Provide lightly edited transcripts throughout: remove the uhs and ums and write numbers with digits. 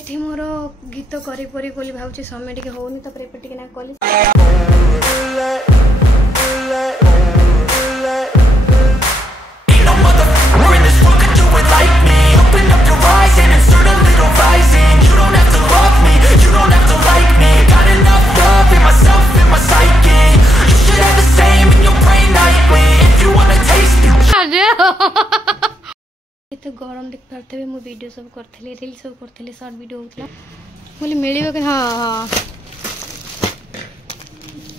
ये मोर गीत करी परी बोली भावची समय टिके होनी तो एपटे टिके ना कली तो गरम देख पारे मु वीडियो सब करी रील सब करी सर्ट वीडियो होता बोले मिल कि हाँ हाँ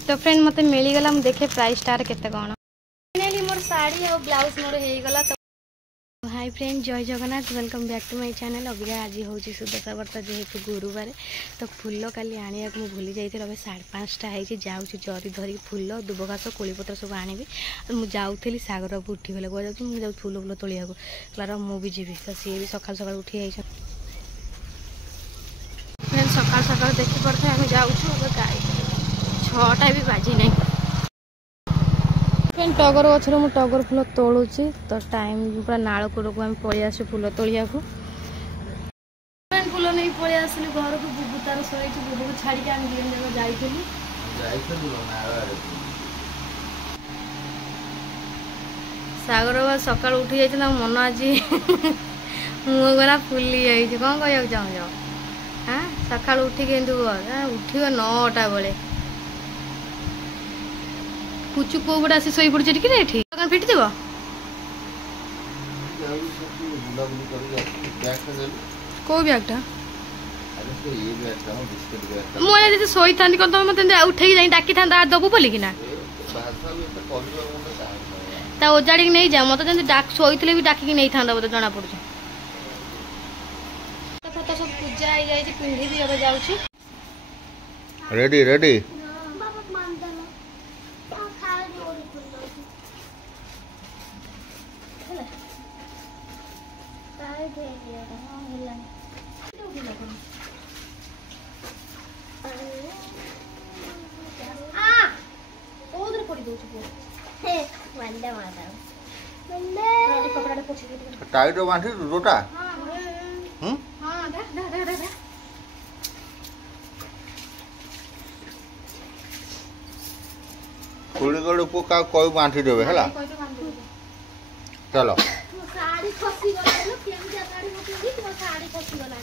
तो फ्रेंड मत मिलगला मुझे देखे प्राइस टार के कौन फाइनली मोर साड़ी और ब्लाउज मोर होगला। तो हाय फ्रेंड जय Jagannath welcome back to my channel. अबिका आज हूँ सुदशा व्रत जेहेतु गुरुवार तो फुल काली आने को भूली जाइए। 5:30 है जाऊँ जरी धरिक फुल दुब घास कोलीपत्र सब आनी मुझे जाऊँगी सागर बाबू उठीगले कह जाऊँ मुझे फुल फुल तोलिया कह मुझे जी तो सी भी सकाल सकाल उठी आई सकाल सकाल देखी पड़े आम जाऊँ गाई 6टा भी बाजी नहीं। टगर गचर मु टगर फुल तोलुची तो टाइम पूरा नाल कूड़ को आम पलि आसु फुल तोलिया फुल नहीं पलि आसलु घर को बुबू तार शोई बुबू को छाड़ी आम दी जन जाइलु सागर बा सकाल उठी जाइए मन आज मुँह गला फुली जाइए कौन कह चाहूँ हाँ सकाल उठिक उठ 9टा बेले पुचु को बड़ा आसी सोई पड़छ टिके एठी दुकान फिट देबो को बैगटा मोया जे सोई थांदी कोन त मते उठेई जाई डाकी थांदा दबु बोली कि ना ता ओजाड़ी नहीं जा मते जंदी डाक सोईतले भी डाकी नहीं थांदा बते जणा पड़छ तो सब पूजा आई जाई पिंडी भी अब जाउची रेडी रेडी टाइट बांधी रोटा कुड़ी को का कोई बांधी देबे हला चलो साड़ी खसी गला लो केमिया साड़ी मते तो साड़ी खसी गला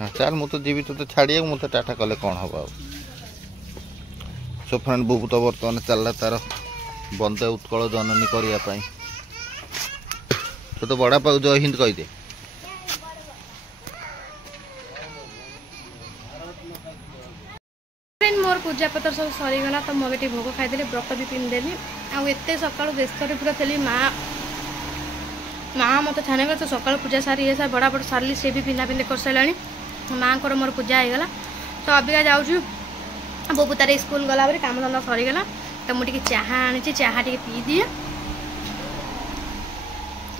हां चल मु तो जीवित तो छाड़िए मु तो टाटा कले कौन हम सो फ्रेंड बुबू तो बर्तमान चलला तार बंदे उत्कल जननी करने तो बड़ा पाऊ जय हिंद कही दे मोर पूजा पत्र सब सरीगला तो मुझे भोग खाई व्रत भी पिंधेली आते सका व्यस्त पूरा थी माँ मत छाने तो सका पूजा सारी ये सार बड़ा बड़ सारे सी भी पिंधा पिंधे कर सारे माँ को मोर पूजा होगला। तो अबिका जाऊँ बोबू तार स्कूल गला काम धंदा सरीगला तो मुझे चाहा आनी चाहा टे पी दिए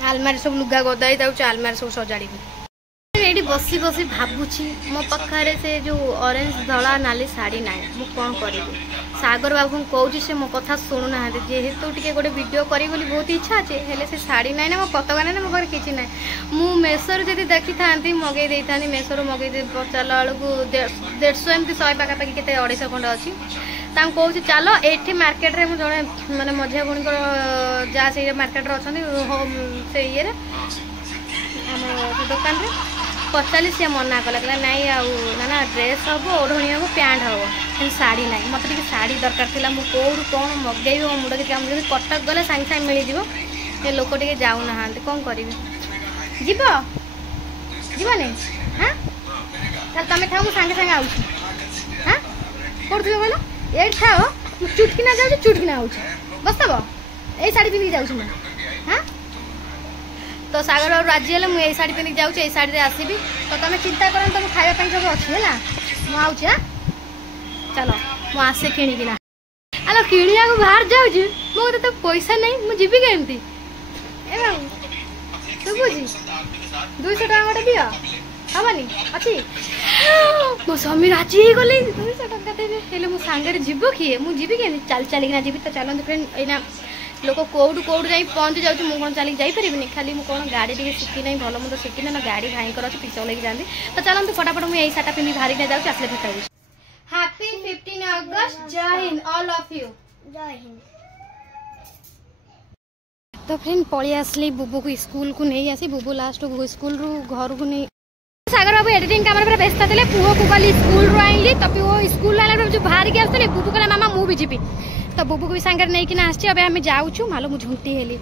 आलमारी सब लुगा गदाई जाऊँ आलमारी सब सजाड़ी ये बसी बसी भावुची मो पाखे से जो ऑरेंज धला नाली शाड़ी ना मुझे कौन करी सागर बाबू कौच से मो कथा शुणुना जेहेतु टे गोटे वीडियो करी बोली बहुत इच्छा अच्छे हेले से शाड़ी ना ना मो पतका ना मो घर किसी ना मु मेसोर जब देखी था मगई था मेसोर मगई पचारा बेलू 150 एमती 100 पाखापाखि के 250 खंड अच्छी कौच चल ये मार्केट में जड़े मानते मझिया भूणी जहाँ से मार्केट अच्छा से ये दुकान पचारि सी मना कला कहला नाई ना ड्रेस हम ओढ़णी हम पैंट हम शाड़ी ना मत शाड़ी दरकार थी मुझे कौन मगेबी मो मुंड कि कटक गले सांगे सांगे मिल जाए लोक टे जाऊना कौन करी जीव जीवनी हाँ तुम था मुझे सांगे सांगे आऊँ हाँ कौन थी कहल ये था चुटकिना जाऊँ चुटकिना आऊँ बस तब ये शाड़ी पिंधिक जाऊँ हाँ तो सागर और राजी है मुझे शाड़ी पिंधिक जाऊँ ये शाड़ी आसबि तो तुम चिंता कर तुम खावाई सब अच्छी है मुझे हाँ चलो मु आसे किणिकिना आलो किणिया को बाहर जाऊँ मुझे तो पैसा नहीं मुझे जीवी केमती शुभुची 200 टका गोटे दियो हमानी अच्छी मो स्वामी राजी हो गले 200 टका देवे हेले मो सांगे जीव किए मुझे जीवी के चल चलिकिना जीवी तो चलते फ्रेंड एना लोक कौटू कौटू जाई पहुँची जाऊँ मुझे कौन चलिक जापरि खाली मुझे कौन गाड़ी टे शिखी ना भल मुझे शिखी ना गाड़ी भाईकर अच्छी पिछले लगे जाती तो चलते फटाफट मुझे सार्टा पिंधि बाहर जाऊँ आसले भेटा हैप्पी 15 अगस्त जय हिंद ऑल ऑफ यू जय हिंद। तो फ्रेंड पलि आसली बुबू को स्कूल को नहीं आसी बुबू लास्ट स्कूल रू घर को नहीं सागर बाबू एडिटिंग काम पर व्यस्त थे पुओ को गली स्कूल रू आइली तब वो स्कूल आला जो बाहर के आसली बुबू कहला मामा मु भी जीबी तो बुबू को भी सांगे नहीं कि आसी अब आम जाऊँ मालो मुझे झुंटी हेली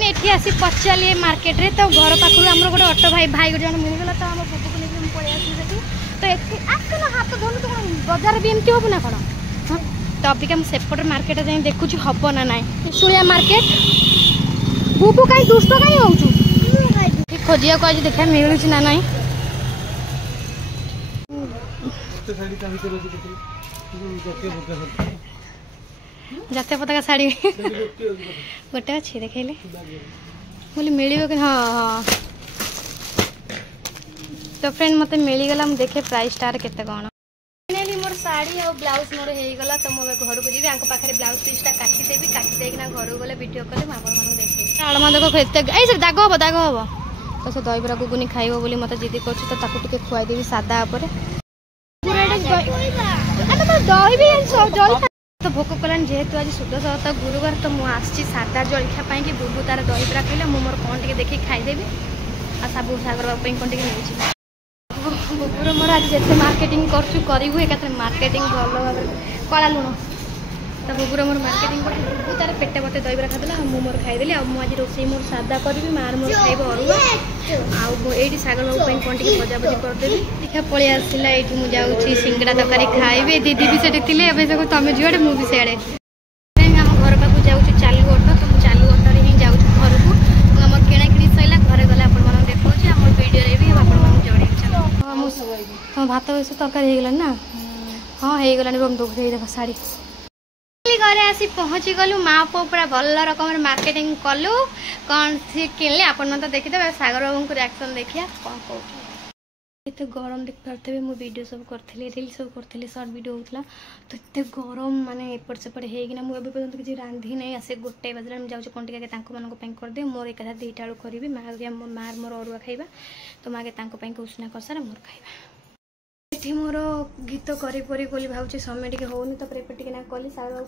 एठी आसी पचाली मार्केट रे तो घर पाखु आम गोटे ऑटो भाई भाई जन मिलगला तो आम बुबू को लेकिन पलि आसली तो एठी आसना हाथ धोनु तो बाजार भी एमती हबो ना कौन तो अबिका मुझे सेपट मार्केट जाए देखुँ हम ना ना शुणिया मार्केट बुबू कहीं दुष्ट कहीं हो खोजिया को आज देखा मिलूँ ना ना जातीय पताका शाढ़ी गोटे अच्छी देखले बोली मिल कि हाँ हाँ तो फ्रेंड मत मिलगला मुझे देखे प्राइस टार के कौन फाइनाली मोर साड़ी और ब्लाउज मोर होगला तो मुझे घर को जी पाखे ब्लाउज पीसटा काटिदेवी काटिदेना घर को गले वीडियो कले मुझे देखिए आलमा देख एत दाग हम दाग हम तो से दहीबरा गुगुनी खाइब बोली मत जिद कर तो खुआईदेवी सादा तो भोक कलानी जेहेतु आज सुदशा गुरुवार तो मुझे सादा जलखिया कि बुबू तार दहीबरा कहले मोर कौन टे देखिए खाईदेवी आ साबु सागर बाबू कौन टे नहीं बुबूर मोर आज जिते मार्केटिंग करूँ एक मार्केटिंग भल भाव कला लुण तो बुबूर मोर मार्केटिंग कर बुबू तार पेटे बते दहीबरा खादेला मोर खाईदेली आज रोषे मोर सादा करी मार मोर खाइब अरुआ आईटी सागर बाबू कौन टे भजाभजी करदेवी देखा पलि आसला ये मुझे जाऊँगी सिंगड़ा तरकारी खाइबे दीदी भी सेठी थे एवं तुम जुआड़े मुझे सियाड़े आम घर पाक जाऊँ चालू ऑटो तो मुझे चालू ऑटो हिं जाऊँ घर को आम किणाकिणी सैला घरे गले आप देखा आम वीडियो भी आप जड़े हाँ भात बस तरकारी हो गलानी ना हाँ हो गलानी रोम दुख देख शाढ़ी घरे आसी पहुँची गलु माँ पु पूरा भल रकम मार्केटिंग कलु कौन सी किनले आपण तो देखिदे सागर बाबू को रिएक्शन देखिया कौन कहते गरम देख पारे मुझे वीडियो सब करी रील सब करी सर्ट वीडियो होता तो ये गरम माने एपट सेपट होना मुझे पर्यटन किसी रांधि नहीं आसे गोटे बजे जाऊँ कौन टे करदे मोर एक दुईटा बेलू करी मार मोर अरुआ खाइबा तो मागे उसना कसार मोर खाइबा ये मोर गीत करी परी बोली भावुँ समय टे होनी तो एपटे ना कली सागर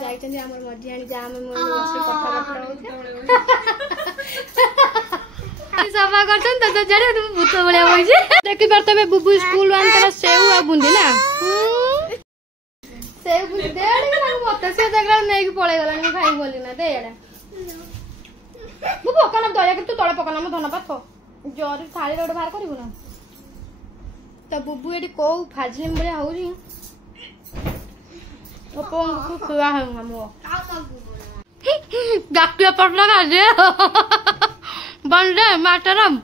जाइए आम मझियाणी जा सफा कर भूत भाया बही देखी पारे बुबू स्कूल आने सेव आ बुंदी ना सेव बुंदी मत से जगह नहीं पलि गला खाई बोली ना दे बुबू पकाना दया तू तले पकाना मो धन पाथ जरी थाली गोटे बाहर करू ना तो बुबू ये कौ फाजिल भाया हो खुआ डाकिया पड़ना खाजे बंदे मातरम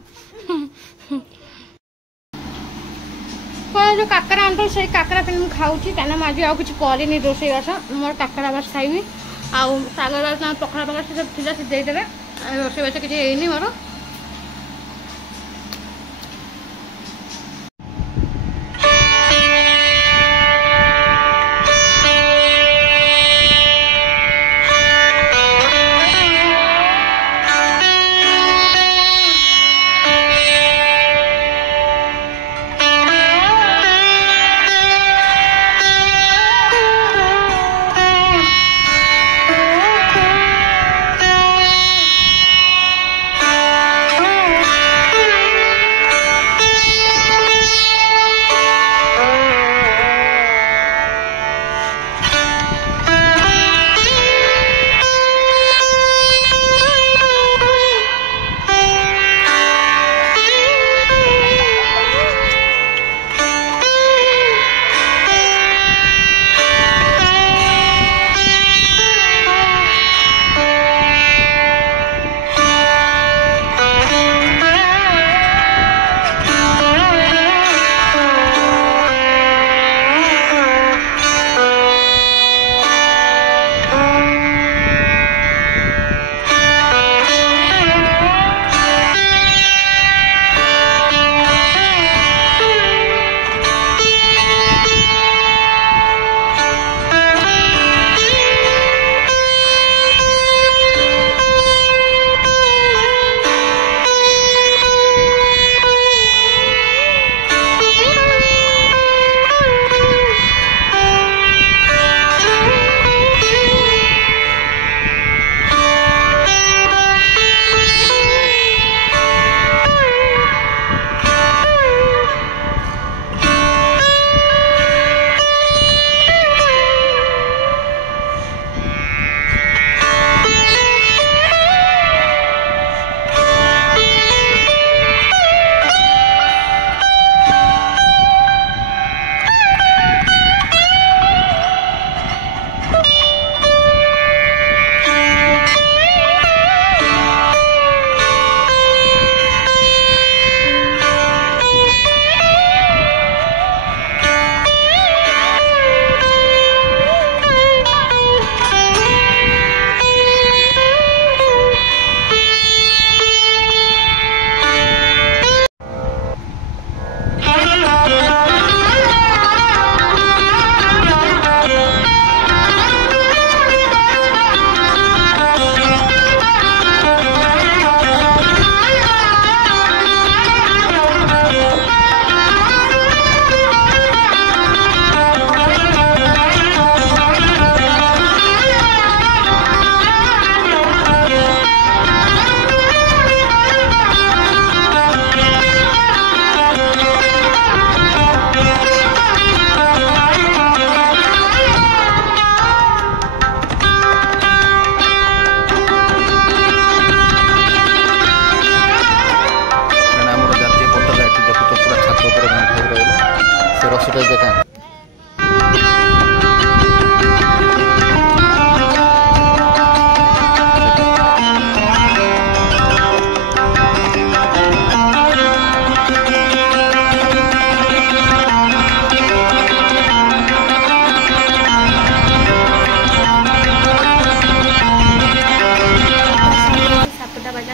जो काकरा आंटल से काकरा फिर मुझे खाऊँ कहीं आज आउ कि करेनि रोषेईबास मोर काकरा बास खाइबी आउ सागर बास पकड़ा पकड़ा से सब थी सीधे रोषेईबास किसी होनी मोर पछपे देखा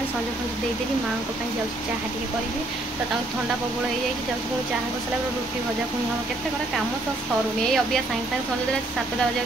संजे फंजे देदेली माँ को चाह टे करी तो ठंडा प्रबल हो जाए पुणी चाह कर सारा रुटी भजा पुणी हम केते कड़ा कम तो सरुनी अबिया सागे सागे संजे 7टा बजे